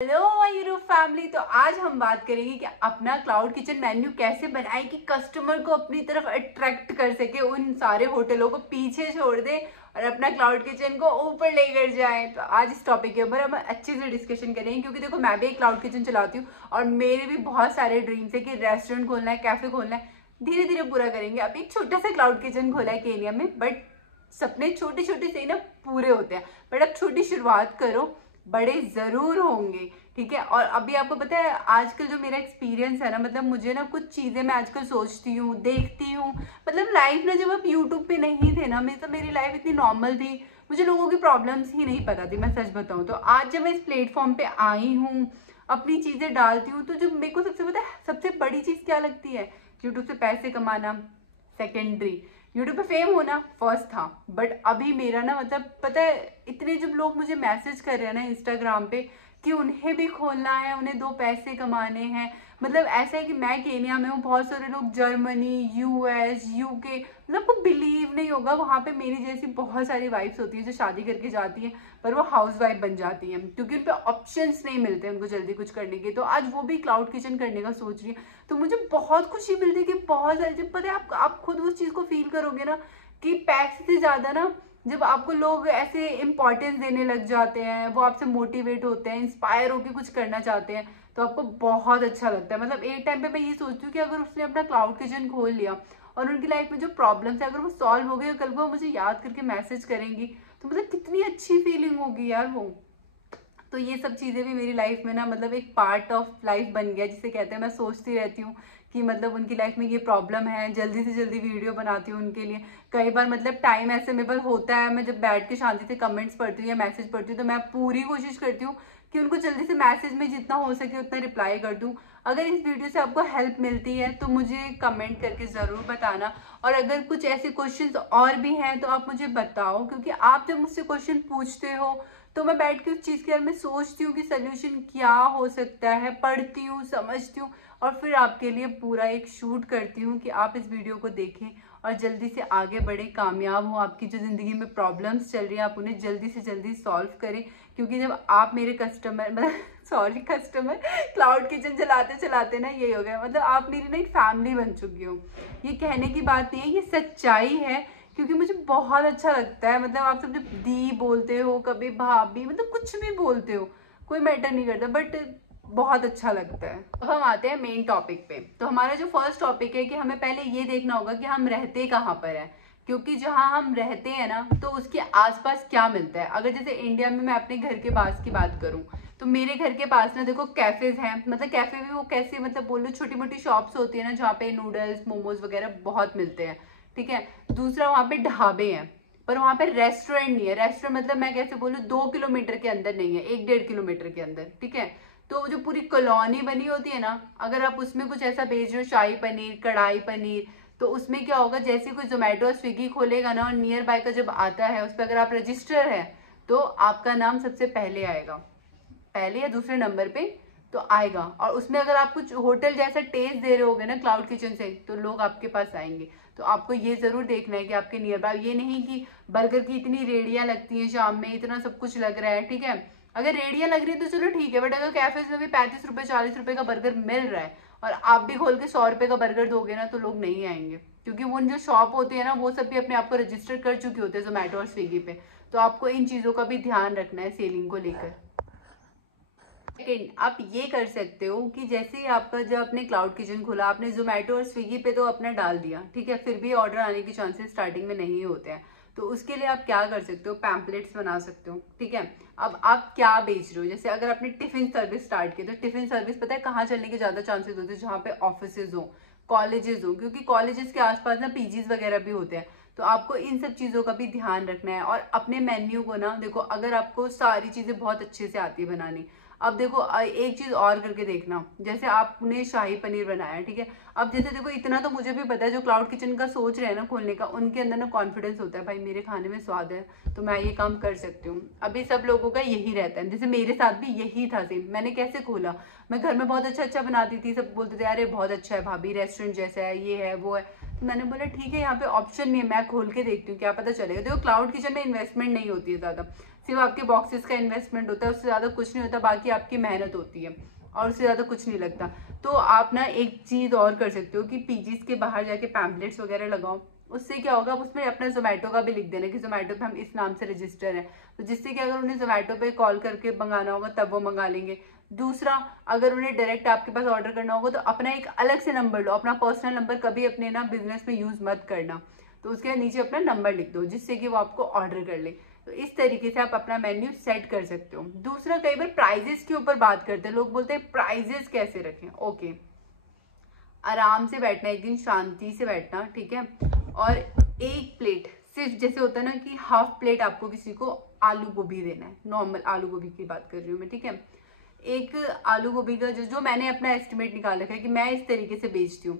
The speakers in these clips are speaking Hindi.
Hello my YouTube family. तो आज हम बात करेंगे कि अपना क्लाउड किचन मेन्यू कैसे बनाए कि कस्टमर को अपनी तरफ अट्रैक्ट कर सके, उन सारे होटलों को पीछे छोड़ दे और अपना क्लाउड किचन को ऊपर लेकर जाए। तो आज इस टॉपिक के ऊपर हम अच्छे से डिस्कशन करेंगे, क्योंकि देखो मैं भी एक क्लाउड किचन चलाती हूँ और मेरे भी बहुत सारे ड्रीम्स है कि रेस्टोरेंट खोलना है, कैफे खोलना है। धीरे धीरे पूरा करेंगे। अभी एक छोटा सा क्लाउड किचन खोला है केनिया में, बट सपने छोटे छोटे से ही ना पूरे होते हैं। बट अब छोटी शुरुआत करो, बड़े जरूर होंगे, ठीक है। और अभी आपको पता है आजकल जो मेरा एक्सपीरियंस है ना, मतलब मुझे ना कुछ चीजें मैं आजकल सोचती हूँ, देखती हूँ। मतलब लाइफ ना, जब आप यूट्यूब पे नहीं थे ना, मेरी लाइफ इतनी नॉर्मल थी, मुझे लोगों की प्रॉब्लम्स ही नहीं पता थी, मैं सच बताऊँ तो। आज जब मैं इस प्लेटफॉर्म पे आई हूँ, अपनी चीजें डालती हूँ, तो जो मेरे को सबसे पता है सबसे बड़ी चीज क्या लगती है, यूट्यूब से पैसे कमाना सेकेंडरी, यूट्यूब पे फेम होना फर्स्ट था। बट अभी मेरा ना, मतलब पता है इतने जब लोग मुझे मैसेज कर रहे हैं ना इंस्टाग्राम पे कि उन्हें भी खोलना है, उन्हें 2 पैसे कमाने हैं। मतलब ऐसा है कि मैं केनिया में हूँ, बहुत सारे लोग जर्मनी, यूएस, यूके, मतलब को बिलीव नहीं होगा, वहां पे मेरी जैसी बहुत सारी वाइफ्स होती है जो शादी करके जाती है पर वो हाउस वाइफ बन जाती हैं, क्योंकि उन पे ऑप्शंस नहीं मिलते उनको जल्दी कुछ करने के। तो आज वो भी क्लाउड किचन करने का सोच रही है। तो मुझे बहुत खुशी मिलती है कि बहुत सारी, जब पता है आप खुद उस चीज को फील करोगे ना कि पैसे से ज्यादा ना, जब आपको लोग ऐसे इंपॉर्टेंस देने लग जाते हैं, वो आपसे मोटिवेट होते हैं, इंस्पायर होकर कुछ करना चाहते हैं, तो आपको बहुत अच्छा लगता है। मतलब एक टाइम पे मैं ये सोचती हूँ कि अगर उसने अपना क्लाउड किचन खोल लिया और उनकी लाइफ में जो प्रॉब्लम्स है अगर वो सॉल्व हो गई, कल को वो मुझे याद करके मैसेज करेंगी, तो मतलब कितनी अच्छी फीलिंग होगी यार वो। तो ये सब चीजें भी मेरी लाइफ में ना, मतलब एक पार्ट ऑफ लाइफ बन गया, जिसे कहते हैं। मैं सोचती रहती हूँ कि मतलब उनकी लाइफ में ये प्रॉब्लम है, जल्दी से जल्दी वीडियो बनाती हूँ उनके लिए। कई बार मतलब टाइम ऐसे मेरे पास होता है, मैं जब बैठ के शांति से कमेंट्स पढ़ती हूँ या मैसेज पढ़ती हूँ, तो मैं पूरी कोशिश करती हूँ कि उनको जल्दी से मैसेज में जितना हो सके उतना रिप्लाई कर दूँ। अगर इस वीडियो से आपको हेल्प मिलती है तो मुझे कमेंट करके जरूर बताना, और अगर कुछ ऐसे क्वेश्चंस और भी हैं तो आप मुझे बताओ, क्योंकि आप जब मुझसे क्वेश्चन पूछते हो तो मैं बैठ के उस चीज के बारे में सोचती हूँ कि सोल्यूशन क्या हो सकता है, पढ़ती हूँ, समझती हूँ, और फिर आपके लिए पूरा एक शूट करती हूँ कि आप इस वीडियो को देखें और जल्दी से आगे बढ़े, कामयाब हो। आपकी जो जिंदगी में प्रॉब्लम्स चल रही है आप उन्हें जल्दी से जल्दी सॉल्व करें, क्योंकि जब आप मेरे कस्टमर, मतलब सॉरी कस्टमर, क्लाउड किचन चलाते चलाते ना यही हो गया, मतलब आप मेरी ना एक फैमिली बन चुकी हो। ये कहने की बात नहीं है, ये सच्चाई है, क्योंकि मुझे बहुत अच्छा लगता है। मतलब आप सब जब दी बोलते हो, कभी भाभी, मतलब कुछ भी बोलते हो, कोई मैटर नहीं करता, बट बहुत अच्छा लगता है। अब हम आते हैं मेन टॉपिक पे। तो हमारा जो फर्स्ट टॉपिक है कि हमें पहले ये देखना होगा कि हम रहते कहाँ पर है, क्योंकि जहाँ हम रहते हैं ना तो उसके आसपास क्या मिलता है। अगर जैसे इंडिया में मैं अपने घर के पास की बात करूँ, तो मेरे घर के पास ना देखो कैफेज हैं। मतलब कैफे भी वो कैसे, मतलब बोलो छोटी मोटी शॉप्स होती है ना जहाँ पे नूडल्स, मोमोज वगैरह बहुत मिलते हैं, ठीक है। दूसरा वहाँ पे ढाबे हैं, पर वहाँ पे रेस्टोरेंट नहीं है। रेस्टोरेंट मतलब मैं कैसे बोलूँ, 2 किलोमीटर के अंदर नहीं है, 1-1.5 किलोमीटर के अंदर, ठीक है। तो जो पूरी कॉलोनी बनी होती है ना, अगर आप उसमें कुछ ऐसा बेच रहे हो, शाही पनीर, कढ़ाई पनीर, तो उसमें क्या होगा, जैसे कोई जोमेटो और स्विगी खोलेगा ना और नियर बाय का जब आता है उस पर अगर आप रजिस्टर है तो आपका नाम सबसे पहले आएगा, पहले या दूसरे नंबर पे तो आएगा। और उसमें अगर आप कुछ होटल जैसा टेस्ट दे रहे होगे ना क्लाउड किचन से, तो लोग आपके पास आएंगे। तो आपको ये जरूर देखना है कि आपके नियर बाय, ये नहीं कि बर्गर की इतनी रेडियां लगती हैं शाम में, इतना सब कुछ लग रहा है, ठीक है। अगर रेडियां लग रही है तो चलो ठीक है, बट अगर कैफेज में भी 35 रुपए 40 रुपए का बर्गर मिल रहा है और आप भी खोल के 100 रुपए का बर्गर दोगे ना, तो लोग नहीं आएंगे, क्योंकि वो जो शॉप होती है ना वो सब भी अपने आप को रजिस्टर कर चुके होते हैं जोमेटो और स्विगी पे। तो आपको इन चीजों का भी ध्यान रखना है सेलिंग को लेकर। सेकेंड, आप ये कर सकते हो कि जैसे ही आपका जब आपने क्लाउड किचन खोला, आपने जोमेटो और स्विगी पे तो अपना डाल दिया, ठीक है, फिर भी ऑर्डर आने के चांसेस स्टार्टिंग में नहीं होते हैं। तो उसके लिए आप क्या कर सकते हो, पैम्पलेट्स बना सकते हो, ठीक है। अब आप क्या बेच रहे हो, जैसे अगर आपने टिफिन सर्विस स्टार्ट की, तो टिफिन सर्विस पता है कहाँ चलने के ज्यादा चांसेस होते हैं, जहाँ पे ऑफिसेज हो, कॉलेजेस हो, क्योंकि कॉलेजेस के आसपास ना पीजीज वगैरह भी होते हैं। तो आपको इन सब चीजों का भी ध्यान रखना है। और अपने मेन्यू को ना देखो, अगर आपको सारी चीजें बहुत अच्छे से आती है बनानी, अब देखो एक चीज और करके देखना, जैसे आपने शाही पनीर बनाया, ठीक है। अब जैसे देखो इतना तो मुझे भी पता है, जो क्लाउड किचन का सोच रहे हैं ना खोलने का, उनके अंदर ना कॉन्फिडेंस होता है, भाई मेरे खाने में स्वाद है तो मैं ये काम कर सकती हूँ। अभी सब लोगों का यही रहता है, जैसे मेरे साथ भी यही था सेम। मैंने कैसे खोला, मैं घर में बहुत अच्छा अच्छा बनाती थी, सब बोलते थे अरे बहुत अच्छा है भाभी, रेस्टोरेंट जैसा है, ये है वो है। तो मैंने बोला ठीक है, यहाँ पे ऑप्शन नहीं है, मैं खोल के देखती हूँ क्या पता चलेगा। देखो क्लाउड किचन में इन्वेस्टमेंट नहीं होती है ज्यादा, सिर्फ आपके बॉक्सेस का इन्वेस्टमेंट होता है, उससे ज़्यादा कुछ नहीं होता, बाकी आपकी मेहनत होती है और उससे ज़्यादा कुछ नहीं लगता। तो आप ना एक चीज़ और कर सकते हो कि पीजीज के बाहर जाके पैम्पलेट्स वगैरह लगाओ। उससे क्या होगा, आप उसमें अपना जोमेटो का भी लिख देना कि जोमेटो पे हम इस नाम से रजिस्टर है, तो जिससे कि अगर उन्हें जोमेटो पे कॉल करके मंगाना होगा तब वो मंगा लेंगे। दूसरा, अगर उन्हें डायरेक्ट आपके पास ऑर्डर करना होगा तो अपना एक अलग से नंबर लो, अपना पर्सनल नंबर कभी अपने ना बिजनेस में यूज मत करना, तो उसके नीचे अपना नंबर लिख दो जिससे कि वो आपको ऑर्डर कर ले। तो इस तरीके से आप अपना मेन्यू सेट कर सकते हो। दूसरा, कई बार प्राइजेस के ऊपर बात करते हैं लोग, बोलते हैं प्राइजेस कैसे रखें। ओके, आराम से बैठना, एक दिन शांति से बैठना, ठीक है, और एक प्लेट सिर्फ, जैसे होता है ना कि हाफ प्लेट आपको किसी को आलू गोभी देना है, नॉर्मल आलू गोभी की बात कर रही हूँ मैं, ठीक है। एक आलू गोभी का जो मैंने अपना एस्टिमेट निकाल रखा है कि मैं इस तरीके से बेचती हूँ।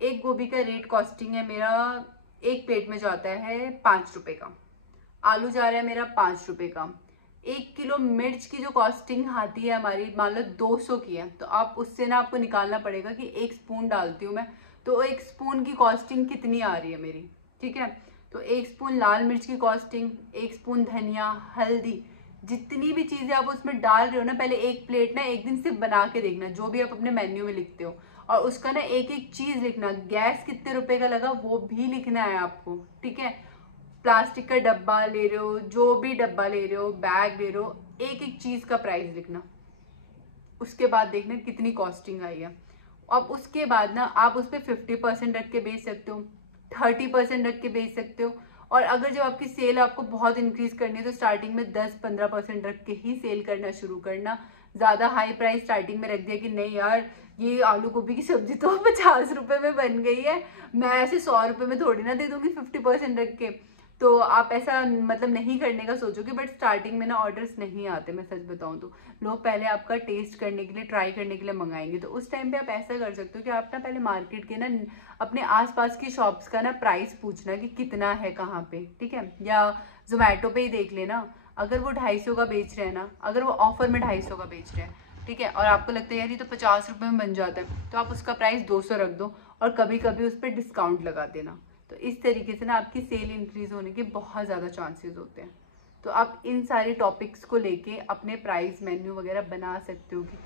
एक गोभी का रेट कॉस्टिंग है मेरा, एक प्लेट में जाता है 5 रुपए का, आलू जा रहा है मेरा 5 रुपए का। 1 किलो मिर्च की जो कॉस्टिंग आती है हमारी, मान लो 200 की है, तो आप उससे ना आपको निकालना पड़ेगा कि 1 स्पून डालती हूँ मैं, तो 1 स्पून की कॉस्टिंग कितनी आ रही है मेरी, ठीक है। तो 1 स्पून लाल मिर्च की कॉस्टिंग, 1 स्पून धनिया, हल्दी, जितनी भी चीजें आप उसमें डाल रहे हो ना, पहले एक प्लेट ना एक दिन सिर्फ बना के देखना, जो भी आप अपने मेन्यू में लिखते हो, और उसका ना एक एक चीज लिखना, गैस कितने रुपए का लगा वो भी लिखना है आपको, ठीक है। प्लास्टिक का डब्बा ले रहे हो, जो भी डब्बा ले रहे हो, बैग ले रहे हो, एक एक चीज का प्राइस लिखना, उसके बाद देखना कितनी कॉस्टिंग आई है। अब उसके बाद ना आप उस पर 50% रख के बेच सकते हो, 30% रख के बेच सकते हो, और अगर जब आपकी सेल आपको बहुत इंक्रीज करनी है तो स्टार्टिंग में 10-15% रख के ही सेल करना शुरू करना। ज्यादा हाई प्राइस स्टार्टिंग में रख दिया कि नहीं यार ये आलू गोभी की सब्जी तो 50 रुपए में बन गई है, मैं ऐसे 100 रुपए में थोड़ी ना दे दूंगी 50% रख के, तो आप ऐसा मतलब नहीं करने का सोचोगे। बट स्टार्टिंग में ना ऑर्डर्स नहीं आते, मैं सच बताऊं तो लोग पहले आपका टेस्ट करने के लिए, ट्राई करने के लिए मंगाएंगे, तो उस टाइम पे आप ऐसा कर सकते हो कि आप ना पहले मार्केट के ना अपने आसपास की शॉप्स का ना प्राइस पूछना कि कितना है कहाँ पे, ठीक है, या जोमेटो पे ही देख लेना, अगर वो 250 का बेच रहे हैं ना, अगर वो ऑफर में 250 का बेच रहे हैं, ठीक है, और आपको लगता है यार ये तो 50 रुपए में बन जाता है, तो आप उसका प्राइस 200 रख दो और कभी कभी उस पर डिस्काउंट लगा देना। तो इस तरीके से ना आपकी सेल इंक्रीज होने के बहुत ज़्यादा चांसेस होते हैं। तो आप इन सारे टॉपिक्स को लेके अपने प्राइस मेन्यू वगैरह बना सकते हो कि